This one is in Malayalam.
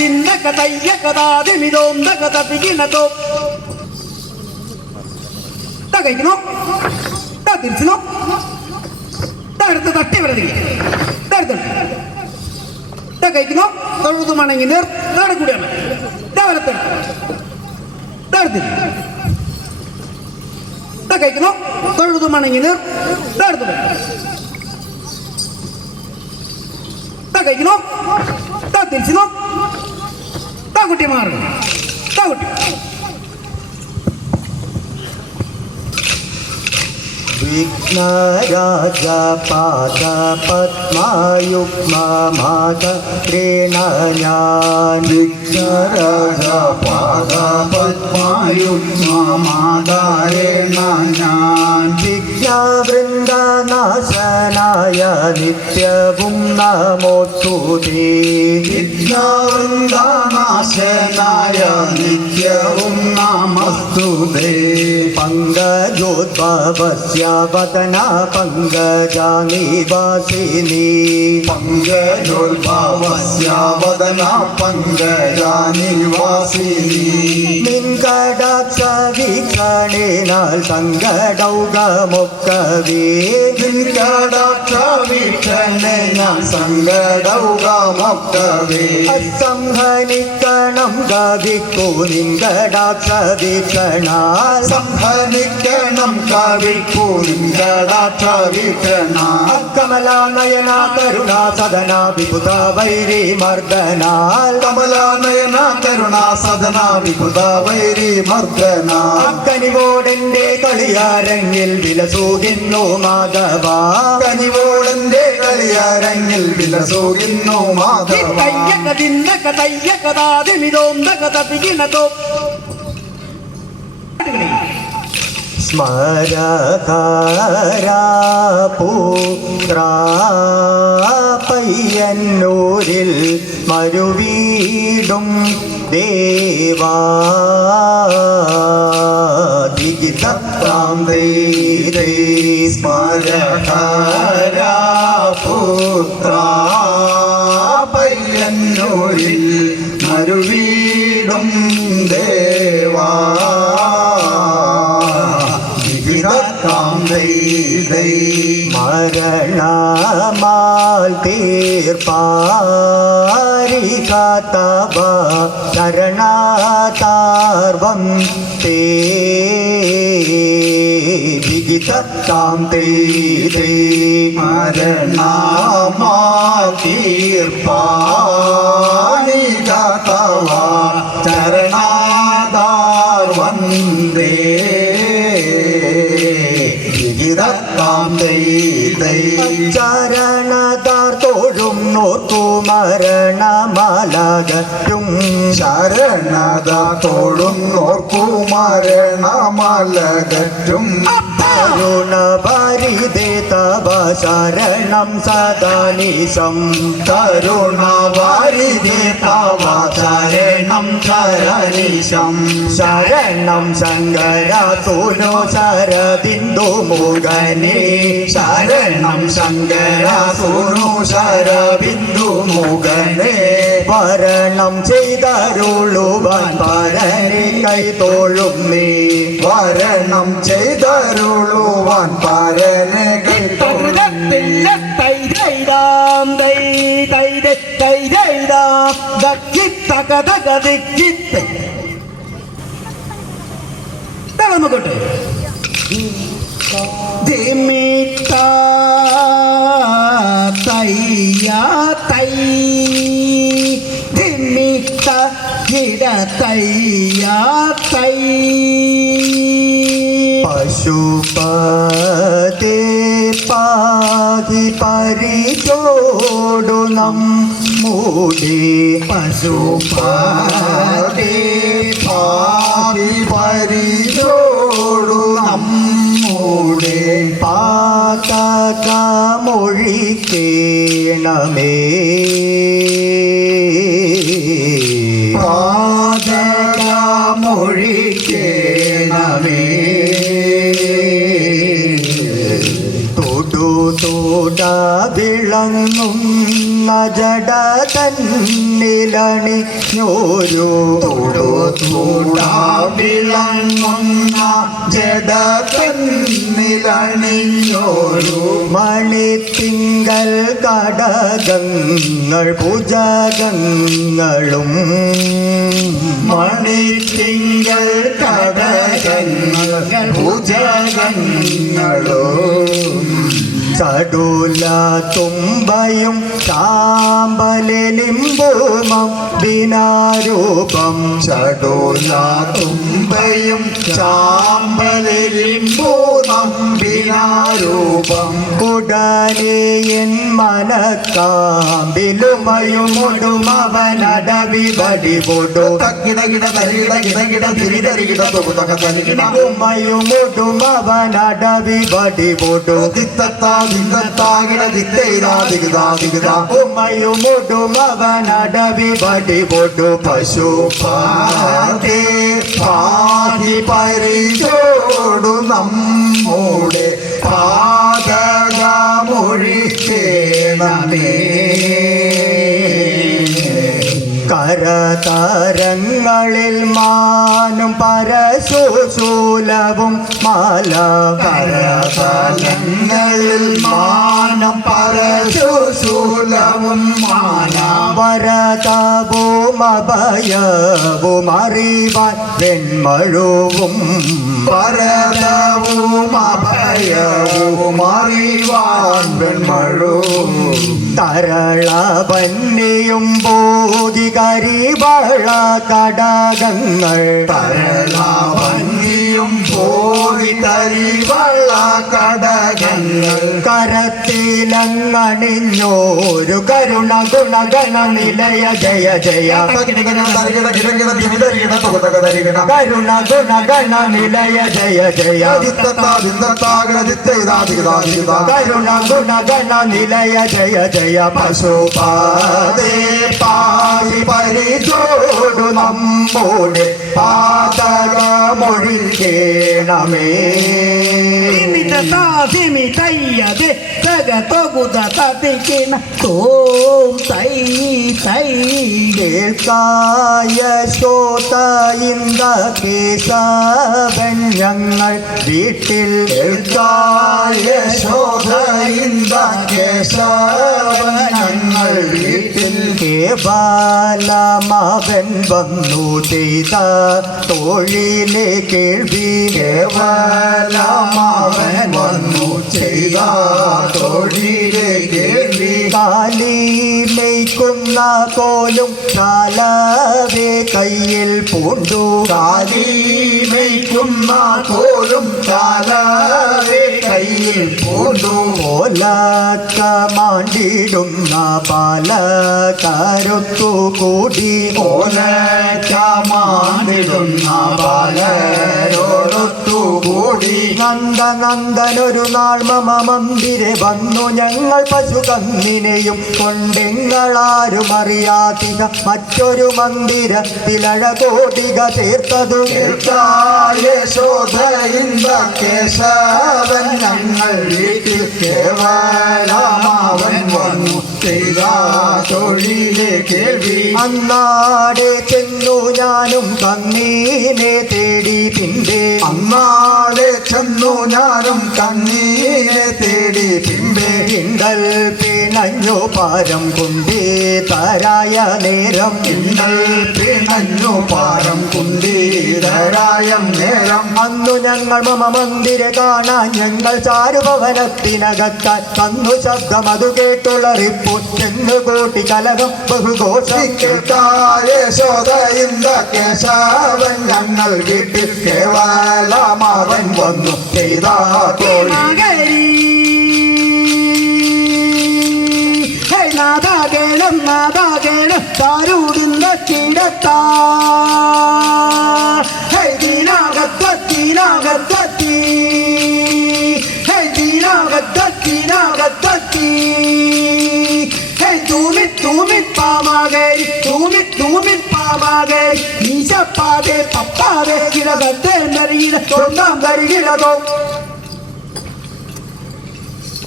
ദിന്നക തയ്യക താതിമിതോം കഥ തതികിനതോ താ കഴിക്കണോ? താ തിരിച്ചണോ? തകർത്ത് തട്ടി വരതില്ല താ എടുത്തോണ്ട് താ കഴിക്കണോ? തൊഴുതുമാണെങ്കിൽ നേർ താടെ കൂടിയാണ്. താ വരത്തെടുത്ത് താ എടുത്തില്ല താ നേർ താ എടുത്തോണ്ട് താ കഴിക്കണോ? തിരിച്ചണോ? കുട്ടി മാറുക കുട്ടി വിഘ്നരാജ പാദ പത്മയുഗ്മമാത ഞാൻ വിഘ്നരാജ വിഘ്നവൃന്ദനാശനായ നിത്യവും നമോസ്തുതേ വിദ്യാവൃന്ദനാശനായ നിത്യവും നമസ്തുതേ പങ്കജോദ്ഭവസ്യ വദന പങ്കജാനിവാസിനി പങ്കജോത്ഭവസ്യ വദന പങ്കജാനിവാസിനി നിൻകടാക്ഷ വീക്ഷണേനാൽ സങ്കടൗകമൊക്കവേ വീക്ഷണെ ഞാൻ സങ്കടൗകമൊക്കവേ അസംഹനിക്കണം ഗവിക്കോ നിൻകടാക്ഷ വീക്ഷണാൽ സംഹനിക്കണം കവിക്കോ നിൻകടാക്ഷ കമലാ നയന കരുണ സദന വിപുത വൈരി മർദ്ദന കമലാ നയന കരുണ സദന വിപുത വൈരി മർദ്ദന കനിവോടെന്റെ കളിയാരങ്ങിൽ വിലസൂകിന്നു മാധവ. കനിവോടന്റെ കളിയാരങ്ങിൽ വിലസോകിന്നു മാധവ. പയ്യന്നൂരിൽ മരുവീടും ദേവാ. ദിഗിതത്താം ദൈതേ സ്മരഹരാ പുത്ര പയ്യന്നൂരിൽ മരുവീടും ദേവാ വിഹിതത്താം ദൈതൈ മരണമാൽ തീർപ്പാരികാത്തവ ശരണാതാർവം തേ വിഗിതത്താം തേ തേ മരണമാ തീർപ്പാനികതവ ചരണാദാർ വന്ദേ വിഹിതത്താം ദൈതൈ ചരണദാർ തോഴും നോക്കു മരണമലകറ്റും ശരണത തോഴുന്നോർക്കു മരണമലകറ്റും കരുണപരിതേ തവ ശരണം സദാനിശം കരുണവാരിധേ തവ ശരണം ചരണിശം ശരണം ശങ്കര സൂനോ ശരദിന്ദു മുഖനേ ശരണം ശങ്കര സൂനു ശരബിന്ദു മുഖനേ വരണം ചെയ്തരുളുവൻ പരനെ കൈ തോഴും നീ. വരണം ചെയ്തരുളുവാൻ പരനെ തക നമുക്കോട്ടെ ദിമിത്ത ദിമിത്ത ഇട തയ്യ തൈ. പശുപതേ പാതി പരിചോടുണം മൂടി. പശുപാതേ പാതി പരിചോടുണം നമ്മുടെ പാതകമൊഴിക്കേണമേ പാതകമൊഴിക്കേണമേ തൊടു തോട വിളങ്ങുന്ന ജട തന്നിലണിഞ്ഞോരു വിളങ്ങുന്ന മണി മണിത്തിങ്കൽ കടകങ്ങൾ പൂജകങ്ങളും മണി തിങ്കൽ കടകങ്ങൾ ഭുജകങ്ങളും ചടുല തുമ്പയും ചാമ്പലിലിമ്പുമം ദിനാരൂപം ചടുല തുമ്പയും ചാമ്പലിരിമ്പൂണം ബിനാരൂപം ഉടനെയൻ മനക്കാമ്പിലുമയുമൊടുമവനടവി വടിപൊടു. തക്കിടകിട തരികിട കിടകിട തിരിതരികിട തൊകുതക തരികിട. ഉമയുമൊടുമവനടവി വടിപൊടു. ദിത്തത്താ ദിന്തത്താകിട ദിത്തൈതാ ദിഗതാ ദിഗതാ ഉമയുമൊടുമവനടവി വടിപൊടു. പശു പാതേ പാതി പരിചോടു നമ്മോടെ. പാതകമൊഴി കേണമേ കരതരങ്ങളിൽ മാനും പരശുശൂലവും മാല പരതാരങ്ങളിൽ മാനം പരശുശൂലവും മാല വരതവും അഭയവും അറിവാൻ വെൺമഴുവും പരതവും അഭയവും അറിവാൻ വെൺമഴും തരളവന്നിയും ബോധികരിവള കടകങ്ങൾ തരളവന്നിയും പോയി തരിവള്ള കടകങ്ങൾ കരത്തിലങ്ങണിഞ്ഞോരു കരുണ ഗുണഗണ നിലയ ജയ ജയ കരുണ ഗുണഗണ നിലയ ജയ ജയ കരുണ ഗുണഗണ നിലയ ജയ ജയ പശുപാദേ പാതി പരിചോടു നമ്മോടെ പാതകമൊഴി കേണമേ Imitata, imitayade, taga toguda tatikina, tom tai tai. കേൾക്കായ Keshavan ഞങ്ങൾ വീട്ടിൽ കേൾക്കായ ശോഭയിന്ദ കേശവനങ്ങൾ വീട്ടിൽ കേവലമാവൻ വന്നു ചെയ്ത തോഴിലെ കേൾവി കേവലമാവൻ വന്നു ചെയ്ത തൊഴിലെ കേൾവി കാലി മെയ്ക്കുന്ന കോലും കാലവേ കയ്യിൽ പൂണ്ടു. കാലീമയ്ക്കുന്ന കോലും കാലവേ കയ്യിൽ പൂണ്ടു ഓലക്ക മാണ്ടിടുന്ന പാലക്കാരൊത്തു കൂടി ഓലമാണ്ടിടുന്ന ബാലരോടൊത്തുകൂടി നന്ദനന്ദനൊരു നാൾ മമ മന്ദിരെ വന്നു. ഞങ്ങൾ പശു കന്നിനെയും കൊണ്ടെങ്ങളാരും അറിയാതിക മറ്റൊരു മന്ദിരത്തിലഴകോടിക ചേർത്തതു കേൾക്കായ ഇന്ദ കേശവൻ ഞങ്ങൾ വീട്ടിൽ കേവലമാവൻ വന്നു. തൊഴിലെ കേൾവി. അന്നാടെ ചെന്നു ഞാനും കണ്ണീനെ തേടി പിമ്പേ അന്നാടെ ചെന്നു ഞാനും കണ്ണീനെ തേടി പിമ്പേ ഇണ്ടൽ പിണഞ്ഞു പാരം കുന്തേ താരായ നേരം നിങ്ങൾ പിണഞ്ഞു പാരം താരായ നേരം അന്നു ഞങ്ങൾ മമ മന്ദിര കാണാൻ ഞങ്ങൾ ചാരുഭവനത്തിനകത്താൻ തന്നു ശബ്ദം അത് കേട്ടുള്ളറിപ്പു ചെന്നു കൂട്ടി കലകം ബഹുഘോഷം കേശവൻ ഞങ്ങൾ വീട്ടിൽ കേവലമാവൻ വന്നു ചെയ്താ തൊഴിൽ தத்தான் ஹே தீனாக தத்தீனாக தத்தி ஹே தீனாக தத்தீனாக தத்தி ஹே தூமி தூமி பாமாகை தூமி தூமி பாமாகை. நீசப்பாதே பப்பாவே கிரகத்தை நறுகிற சொந்தம் வருகிறதோ